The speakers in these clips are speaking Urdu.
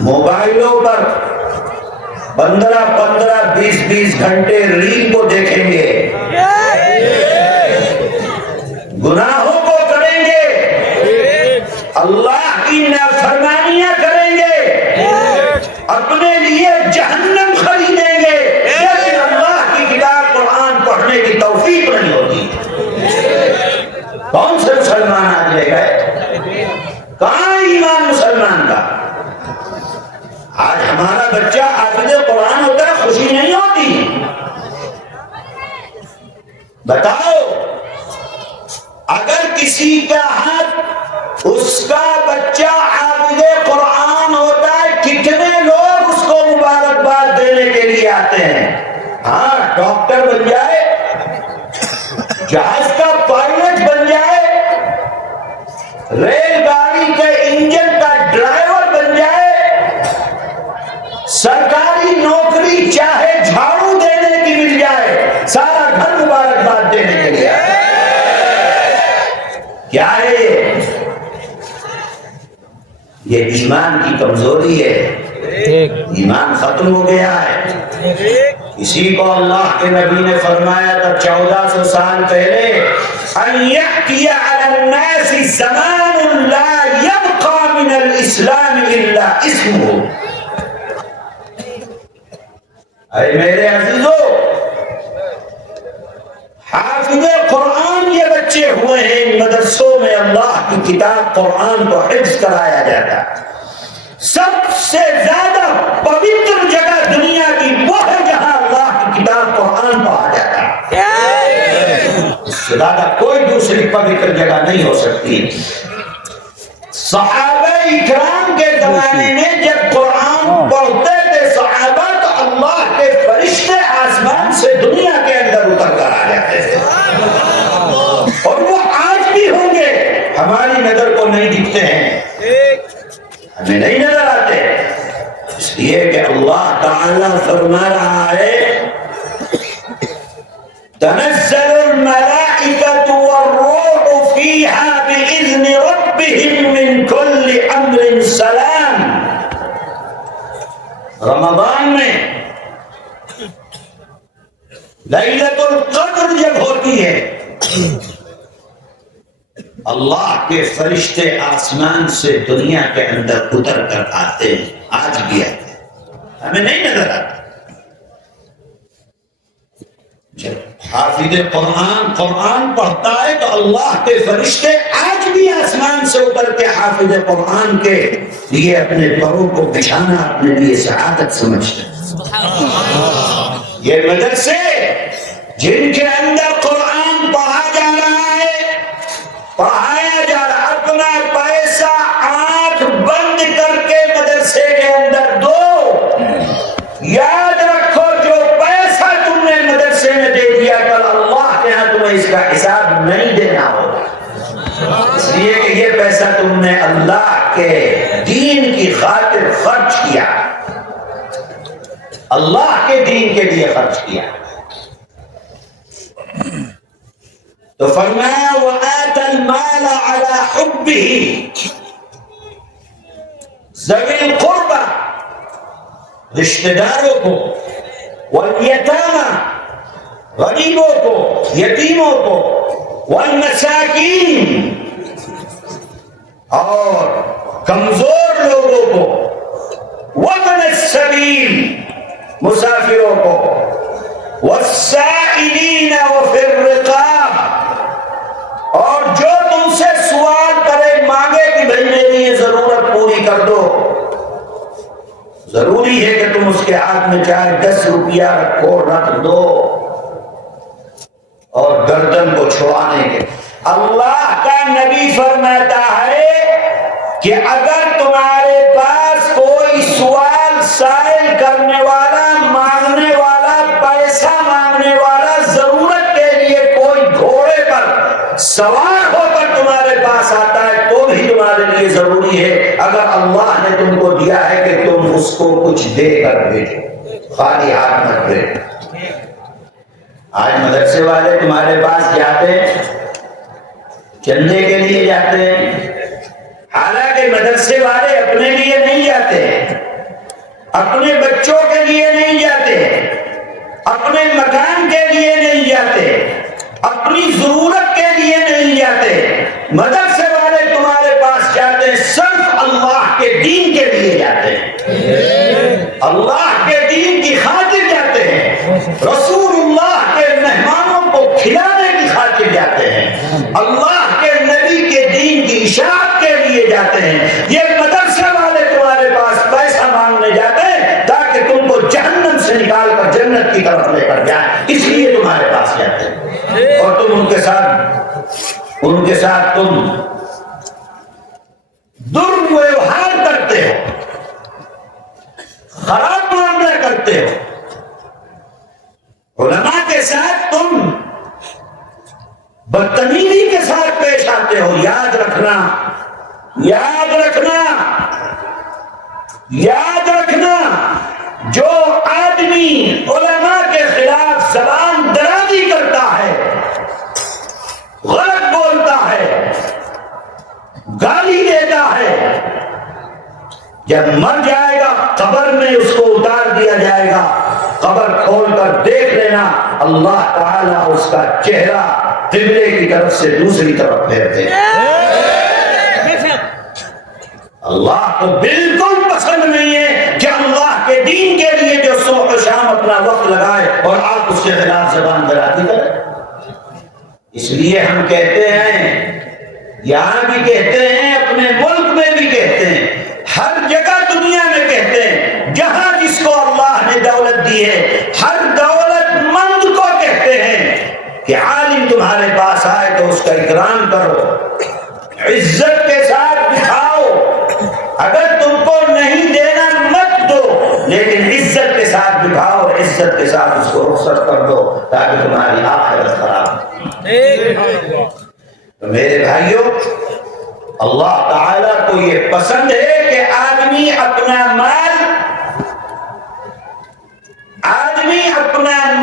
موبائلوں پر 15-20 گھنٹے ریل کو دیکھیں گے، گناہوں کو کریں گے، اللہ کی نافرمانیاں کریں گے، اپنے لیے جہنم خریدیں گے، لیکن اللہ کی کتاب قرآن پڑھنے کی توفیق نہیں ہوگی۔ کون سے مسلمان آج لے گئے؟ کہاں ایمان مسلمان کا؟ آج ہمارا بچہ حافظ قرآن ہوتا ہے، خوشی نہیں ہوتی؟ بتاؤ، اگر کسی کا حق اس کا بچہ حافظ قرآن ہوتا ہے، کتنے لوگ اس کو مبارکباد دینے کے لیے آتے ہیں؟ ہاں، ڈاکٹر بن جائے، جہاز کا پائلٹ بن جائے، ریل گاڑی کے انجن کا ڈرائیور بن جائے، سرکاری نوکری چاہے جھاڑو دینے کی مل جائے، سارا گھر مبارکباد دینے کے لیے آئے۔ کیا ہے یہ ایمان کی کمزوری ہے، ایمان ختم ہو گیا ہے۔ اسی کو اللہ کے نبی نے فرمایا تھا 1400 سال پہلے، ان یأتی علی الناس زمان لا یبقى من الاسلام الا اسمہ۔ اے میرے عزیزو، حافظ قرآن یہ بچے ہوئے ہیں، ان مدرسوں میں اللہ کی کتاب قرآن کو حفظ کرایا جاتا ہے۔ سب سے زیادہ پوتر جگہ دنیا کی وہ ہے جہاں اللہ کی کتاب قرآن پڑھا جاتا ہے، اس سے زیادہ کوئی دوسری پوتر جگہ نہیں ہو سکتی۔ صحابہ اکرام کے زمانے میں جب قرآن پڑھتے تھے صحابہ، تو اللہ کے فرشتے آسمان سے دنیا کے اندر اتر کر آ جاتے تھے، اور وہ آج بھی ہوں گے، ہماری نظر کو نہیں دکھتے ہیں، ہمیں نہیں نظر آتے، اس لیے کہ اللہ تعالیٰ فرما رہا ہے تنزل الملائکۃ والروح فیہا بإذن ربہم من کل امر سلام۔ رمضان میں لیلۃ القدر جب ہوتی ہے، اللہ کے فرشتے آسمان سے دنیا کے اندر اتر کر آتے ہیں، آج بھی آتے ہیں، ہمیں نہیں نظر آتا۔ جب حافظ قرآن پڑھتا ہے تو اللہ کے فرشتے آج بھی آسمان سے اتر کے حافظ قرآن کے لیے اپنے پروں کو بچھانا اپنے لیے سعادت سمجھتے ہیں۔ یہ مدرسے جن کے اندر قرآن پڑھا جا رہا ہے، پڑھایا جا رہا، اپنا پیسہ آنکھ بند کر کے مدرسے کے اندر دو، یاد رکھو جو پیسہ تم نے مدرسے میں دے دیا کل اللہ کے ہاں تمہیں اس کا حساب نہیں دینا ہوگا، اس لیے کہ یہ پیسہ تم نے اللہ کے دین کی خاطر خرچ کیا، اللہ کے دین کے لیے خرچ کیا۔ تو فرمایا وَآتَ الْمَالَ عَلَى حُبِّهِ، ذوی القربى رشتہ داروں کو، والیتامى غریبوں کو، یتیموں کو، والمساکین اور کمزور لوگوں کو، وابن السبیل مسافروں کو، والسائلین وفی الرقاب اور جو تم سے سوال کرے مانگے کہ بھائی میری یہ ضرورت پوری کر دو، ضروری ہے کہ تم اس کے ہاتھ میں چاہے 10 روپیہ رکھو، رکھ دو، اور گردن کو چھڑانے کے اللہ کا نبی فرماتا ہے کہ اگر تمہارے پاس کوئی سوال سائل کرنے والا، مانگنے والا، پیسہ مانگنے والا، ضرورت کے لیے کوئی گھوڑے پر سوار ہو کر تمہارے پاس آتا ہے تو بھی تمہارے لیے ضروری ہے، اگر اللہ نے تم کو دیا ہے کہ تم اس کو کچھ دے کر بھیجو، خالی ہاتھ مت بھیجو۔ آج مدرسے والے تمہارے پاس جاتے ہیں، چندے کے لیے جاتے ہیں، حالانکہ مدرسے والے اپنے لیے نہیں جاتے ہیں، اپنے بچوں کے لیے نہیں جاتے، اپنے مکان کے لیے نہیں جاتے، اپنی ضرورت کے لیے نہیں جاتے، مدرسے والے تمہارے پاس جاتے ہیں صرف اللہ کے دین کے لیے جاتے ہیں، اللہ کے دین کی خاطر جاتے ہیں، رسول اللہ کے مہمانوں کو کھلانے کی خاطر جاتے ہیں، اللہ کے نبی کے دین کی اشاعت کے لیے جاتے ہیں۔ یہ مدرسے والے تمہارے پاس پیسہ مانگنے جاتے ہیں تاکہ تم کو جہنم سے نکال کر جنت کی طرف لے کر جائیں، اس لیے تمہارے پاس جاتے ہیں، اور تم ان کے ساتھ تم درویوہار کرتے ہو، خراب معاملہ کرتے ہو، علماء کے ساتھ تم بدتمیزی کے ساتھ پیش آتے ہو۔ یاد رکھنا، یاد رکھنا، یاد رکھنا، جو آدمی علماء کے خلاف زبان درازی کرتا ہے، غلط بولتا ہے، گالی دیتا ہے، جب مر جائے گا قبر میں اس کو اتار دیا جائے گا، قبر کھول کر دیکھ لینا اللہ تعالیٰ اس کا چہرہ قبلے کی طرف سے دوسری طرف پھیرتے ہیں۔ اللہ کو بالکل پسند نہیں ہے کہ اللہ کے دین کے لیے جو صبح و شام اپنا وقت لگائے اور آپ اس کے خلاف زبان درازی کریں۔ اس لیے ہم کہتے ہیں، یہاں بھی کہتے ہیں، اپنے ملک میں بھی کہتے ہیں، ہر جگہ دنیا میں کہتے ہیں، جہاں جس کو اللہ نے دولت دی ہے ہر دولت مند کو کہتے ہیں کہ عالم تمہارے پاس آئے تو اس کا اکرام کرو، عزت کے ساتھ دکھاؤ، اگر تم کو نہیں دینا مت دو، لیکن عزت کے ساتھ دکھاؤ اور عزت کے ساتھ اس کو رخصت کر دو تاکہ تمہاری آخرت خراب ہو۔ تو میرے بھائیوں، اللہ تعالیٰ کو یہ پسند ہے کہ آدمی اپنا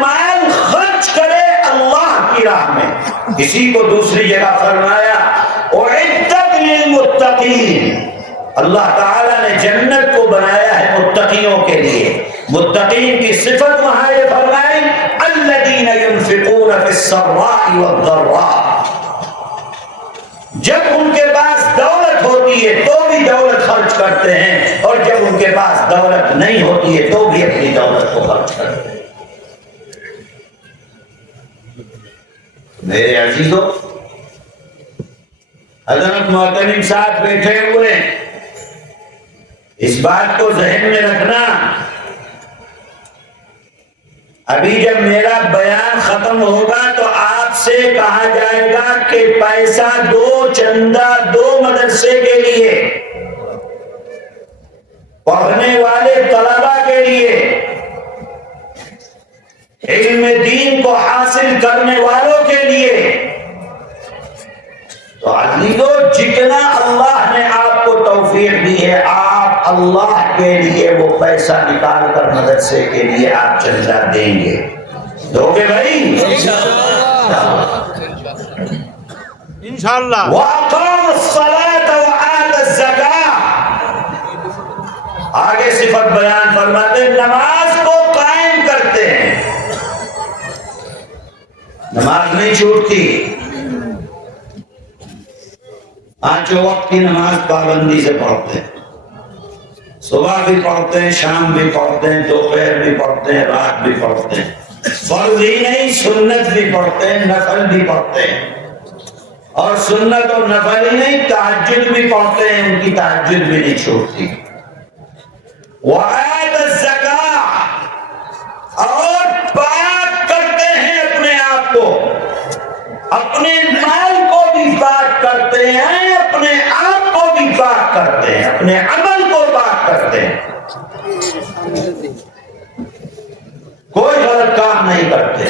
مال خرچ کرے اللہ کی راہ میں۔ کسی کو دوسری جگہ فرمایا اعدت للمتقین، اللہ تعالیٰ نے جنت کو بنایا ہے متقیوں کے لیے۔ متقین کی صفت وہاں یہ فرمائی الذین ينفقون فی السراء والضراء، جب ان کے پاس دولت ہوتی ہے تو بھی دولت خرچ کرتے ہیں، اور جب ان کے پاس دولت نہیں ہوتی ہے تو بھی اپنی دولت کو خرچ کرتے ہیں۔ میرے عزیزوں، حضرت محترم صاحب بیٹھے ہوئے، اس بات کو ذہن میں رکھنا، ابھی جب میرا بیان ختم ہوگا تو آپ سے کہا جائے گا کہ پیسہ دو، چندہ دو مدرسے کے لیے، پڑھنے والے طلبہ کے لیے، علم دین کو حاصل کرنے والوں کے لیے۔ تو عزیزو، جتنا اللہ نے آپ کو توفیق دی ہے، آپ اللہ کے لیے وہ پیسہ نکال کر مدرسے کے لیے آپ چندہ دیں گے، دو گے بھائی؟ انشاءاللہ۔ وَأَقَامَ الصَّلَاةَ وَآتَى الزَّكَاةَ، آگے صفت بیان فرماتے ہیں، نماز کو قائم کرتے ہیں، نماز نہیں چھوٹتی، پانچوں وقت کی نماز پابندی سے پڑھتے ہیں، صبح بھی پڑھتے ہیں، شام بھی پڑھتے ہیں، دوپہر بھی پڑھتے ہیں، رات بھی پڑھتے ہیں، فرض ہی نہیں سنت بھی پڑھتے ہیں، نفل بھی پڑھتے ہیں، اور سنت اور نفل ہی نہیں تہجد بھی پڑھتے ہیں، ان کی تہجد بھی نہیں چھوٹتی۔ وَآتَى الزَّكَاةَ، اور پاک کرتے ہیں اپنے آپ کو، اپنے مال کو بھی پاک کرتے ہیں، اپنے آپ کو بھی پاک کرتے ہیں، اپنے عمل کو پاک کرتے ہیں، کوئی غلط کام نہیں کرتے۔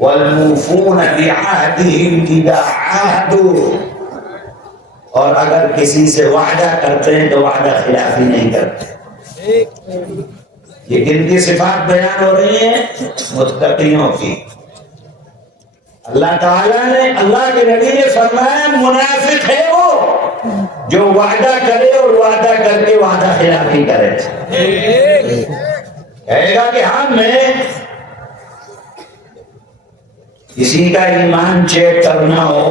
وَالْمُوفُونَ بِعَهْدِهِمْ إِذَا عَاهَدُوا، اور اگر کسی سے وعدہ کرتے ہیں تو وعدہ خلافی نہیں کرتے۔ یہ کن کی صفات بیان ہو رہی ہیں؟ متقیوں کی۔ اللہ تعالیٰ نے، اللہ کے نبی نے فرمایا منافق ہے وہ جو وعدہ کرے اور وعدہ کر کے وعدہ خلافی کرے، کہے گا کہ ہاں میں کسی کا ایمان چیک کرنا ہو،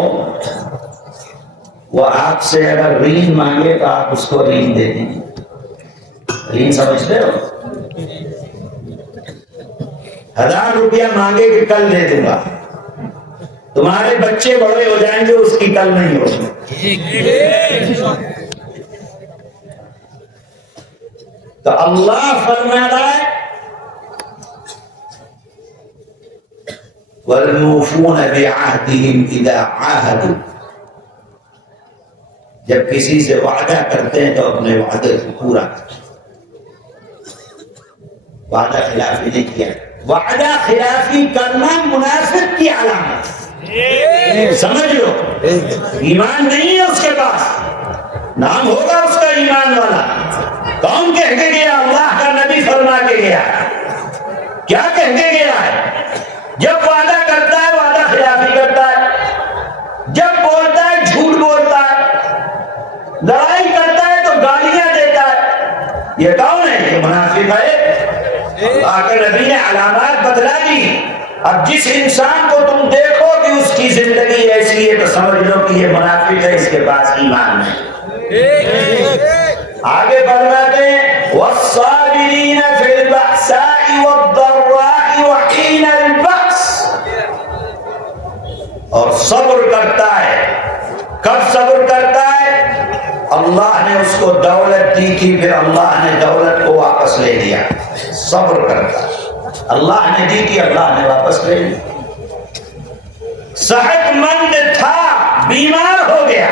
وہ آپ سے اگر رین مانگے تو آپ اس کو رین دے دیں۔ رین سمجھتے ہو؟ 1000 روپیہ مانگے کہ کل دے دوں گا، تمہارے بچے بڑے ہو جائیں گے اس کی کل نہیں ہوگی۔ تو اللہ فرما رہا ہے وَالْمُوفُونَ بِعَهْدِهِمْ إِذَا عَاهَدُوا، جب کسی سے وعدہ کرتے ہیں تو اپنے وعدے کو پورا کرتے ہیں، وعدہ خلافی نہیں کیا۔ وعدہ خلافی کرنا منافق کی علامت ہے، سمجھ لو۔ ایمان نہیں ہے اس کے پاس، نام ہوگا اس کا ایمان والا، کون کہہ کے گیا؟ اللہ کا نبی فرما کے گیا۔ کیا کہہ کے گیا ہے؟ جب وعدہ کرتا ہے وعدہ خلافی کرتا ہے، جب بولتا ہے جھوٹ بولتا ہے، لڑائی کرتا ہے تو گالیاں دیتا ہے۔ یہ کون ہے؟ یہ منافق ہے۔ اللہ کے نبی نے علامات بتلا دی۔ اب جس انسان کو تم دیکھو کہ اس کی زندگی ایسی ہے تو سمجھ لو کہ یہ منافق ہے، اس کے پاس ایمان نہیں۔ آگے فرماتے ہیں والصابرین فی البأساء والضراء وحین البأس، اور صبر کرتا ہے۔ کب صبر کرتا ہے؟ اللہ نے اس کو دولت دی تھی، پھر اللہ نے دولت کو واپس لے لیا، صبر کرتا ہے۔ اللہ نے دی تھی، اللہ نے واپس لے لی۔ صحت مند تھا، بیمار ہو گیا،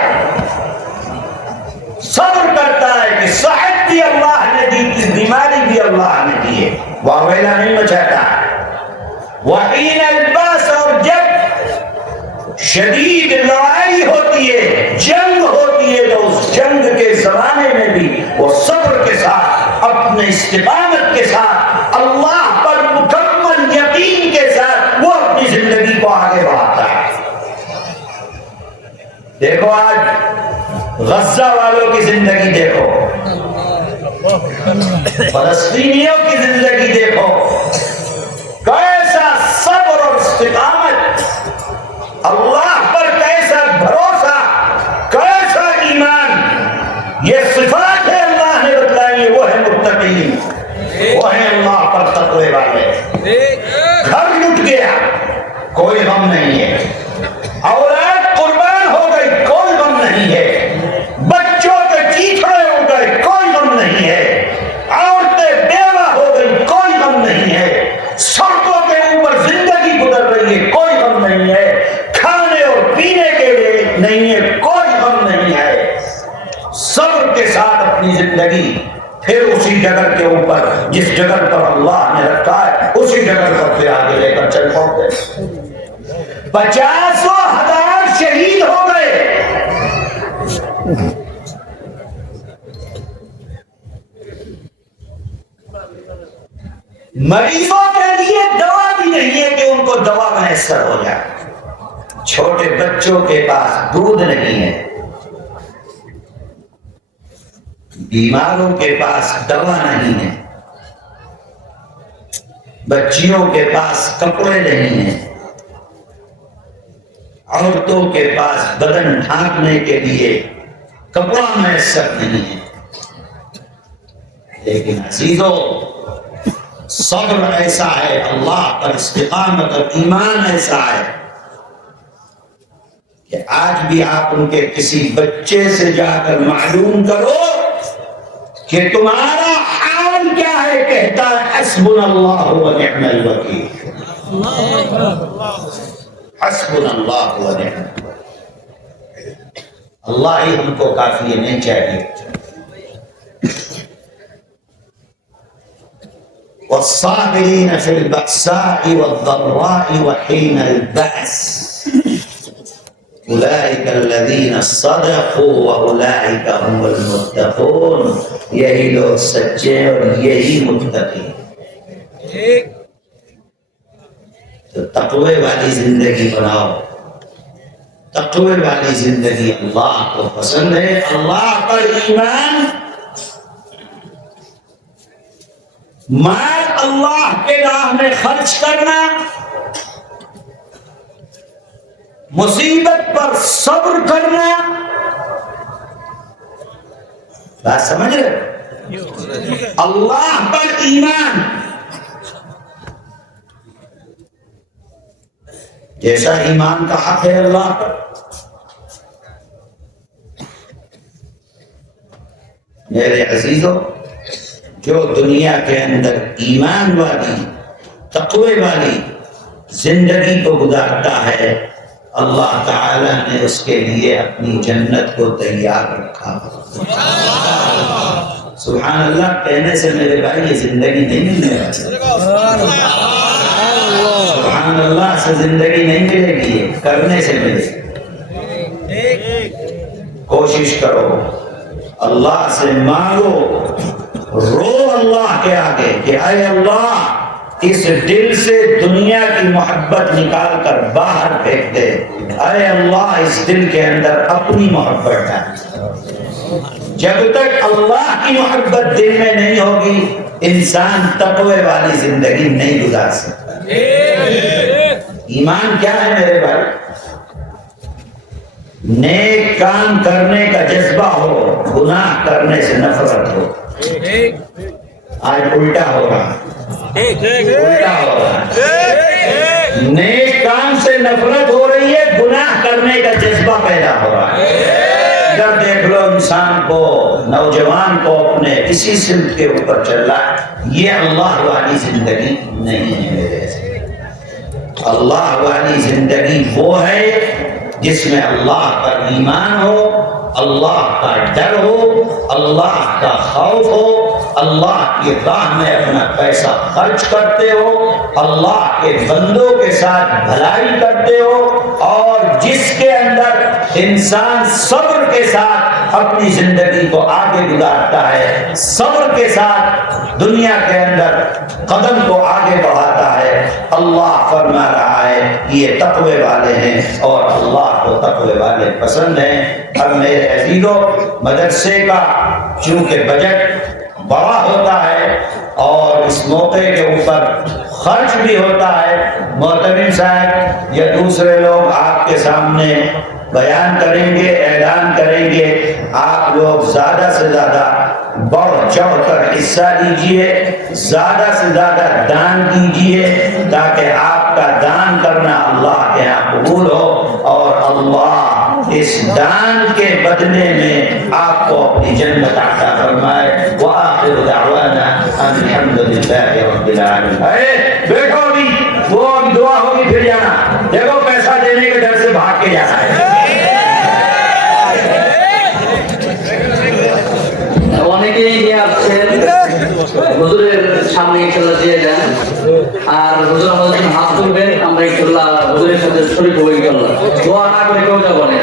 صبر کرتا ہے کہ صحت بھی اللہ نے دی تھی، بیماری بھی اللہ نے دی ہے، واویلا نہیں مچاتا۔ وحین الباس، اور جب شدید لڑائی ہوتی ہے، جنگ ہوتی ہے، تو اس جنگ کے زمانے میں بھی وہ صبر کے ساتھ، اپنے استقامت کے ساتھ، اللہ پر مکمل یقین کے ساتھ وہ اپنی زندگی کو آگے بڑھاتا ہے۔ دیکھو آج غزہ والوں کی زندگی دیکھو، فلسطینیوں کی زندگی دیکھو، کیسا صبر اور استقامت، اللہ پر کیسا بھروسہ، کیسا ایمان۔ یہ صفات ہے اللہ نے بتلائی، وہ ہے متقین، وہ ہے اللہ پر تقوی والے۔ گھر لٹ گیا، کوئی غم نہیں ہے، اولاد قربان ہو گئی، کوئی غم نہیں ہے، بچوں کے چیتڑے ہو گئے، کوئی غم نہیں ہے، عورتیں بیوہ ہو گئی، کوئی غم نہیں ہے، سڑکوں کے اوپر زندگی گزر رہی ہے، کوئی غم نہیں ہے، کھانے اور پینے کے لیے نہیں ہے، کوئی غم نہیں ہے۔ صبر کے ساتھ اپنی زندگی پھر اسی جگہ کے اوپر جس جگہ پر اللہ نے رکھا ہے اسی جگہ پر پھر آگے لے کر چل پاؤ گے۔ 50,000 شہید ہو گئے۔ مریضوں کے لیے دوا بھی نہیں ہے کہ ان کو دوا میسر ہو جائے، چھوٹے بچوں کے پاس دودھ نہیں ہے، بیماروں کے پاس دوا نہیں ہے، بچیوں کے پاس کپڑے نہیں ہیں، عورتوں کے پاس بدن ڈھانپنے کے لیے کپڑا میسر نہیں ہے۔ لیکن عزیزو، صبر ایسا ہے، اللہ پر استقامت اور ایمان ایسا ہے کہ آج بھی آپ ان کے کسی بچے سے جا کر معلوم کرو کہ تمہارا حال کیا ہے، کہتا ہے حسبنا اللہ و نعم الوکیل، حسبنا اللہ و نعم الوکیل، اللہ ہی ہم کو کافی ہے، نہیں چاہیے۔ والصابرین فی البأساء والضراء وحین البأس اولئک الذین صدقوا واولئک هم المتقون، یہی لوگ سچے اور یہی متقی۔ تو تقوی والی زندگی بناؤ، تقوی والی زندگی اللہ کو پسند ہے، اللہ پر ایمان مال اللہ کے راہ میں خرچ کرنا، مصیبت پر صبر کرنا، بات سمجھ رہے؟ اللہ پر ایمان، جیسا ایمان کا حق ہے اللہ پر، میرے عزیزوں، جو دنیا کے اندر ایمان والی تقوی والی زندگی کو گزارتا ہے، اللہ تعالی نے اس کے لیے اپنی جنت کو تیار رکھا۔ سبحان اللہ کہنے سے میرے بھائی یہ زندگی نہیں ملنے والی، سبحان اللہ سے زندگی نہیں ملے گی، کرنے سے ملے گی۔ کوشش کرو، اللہ سے مانگو، رو اللہ کے آگے کہ اے اللہ اس دل سے دنیا کی محبت نکال کر باہر پھینک دے، اے اللہ اس دل کے اندر اپنی محبت ڈال۔ جب تک اللہ کی محبت دل میں نہیں ہوگی انسان تقوی والی زندگی نہیں گزار سکتا۔ ایمان کیا ہے میرے بھائی؟ نیک کام کرنے کا جذبہ ہو، گناہ کرنے سے نفرت ہو۔ آج الٹا ہو رہا، الٹا ہو رہا، نیک کام سے نفرت ہو رہی ہے، گناہ کرنے کا جذبہ پیدا ہو رہا ہے۔ اگر دیکھ لو انسان کو، نوجوان کو اپنے اسی سمت کے اوپر چل رہا ہے، یہ اللہ والی زندگی نہیں ہے میرے۔ اللہ والی زندگی وہ ہے جس میں اللہ کا ایمان ہو، اللہ کا ڈر ہو، اللہ کا خوف ہو، اللہ کی راہ میں اپنا پیسہ خرچ کرتے ہو، اللہ کے بندوں کے ساتھ بھلائی کرتے ہو، اور جس کے اندر انسان صبر کے ساتھ اپنی زندگی کو آگے گزارتا ہے، صبر کے ساتھ دنیا کے اندر قدم کو آگے بڑھاتا ہے۔ اللہ فرما رہا ہے یہ تقوی والے ہیں اور اللہ کو تقوی والے پسند ہیں۔ اب میرے عزیزوں، مدرسے کا چونکہ بجٹ بڑا ہوتا ہے اور اس موقع کے اوپر خرچ بھی ہوتا ہے، محتمم صاحب یا دوسرے لوگ آپ کے سامنے بیان کریں گے، اعلان کریں گے، آپ لوگ زیادہ سے زیادہ بڑھ چڑھ کر حصہ لیجئے، زیادہ سے زیادہ دان کیجئے، تاکہ آپ کا دان کرنا اللہ کے یہاں قبول ہو اور اللہ اس دان کے بدلے میں آپ کو اپنی جنت عطا فرمائے۔ وآخر دعوانا ان الحمد للہ رب العالمین۔ بیٹھو بھی، وہ دعا ہوگی پھر جانا، دیکھو پیسہ دینے کے ڈر سے بھاگ کے جانا ہے۔ অনেকেই নিয়ে আসছেন, হুজুরের সামনে ইনশাআল্লাহ দিয়ে দেন, আর হুজুর আমাদের হাত তুলবেন, আমরা ইনশাআল্লাহ হুজুরের সাথে শরীক হয়ে গেলাম। দোয়া না করে কেউ যাবো না।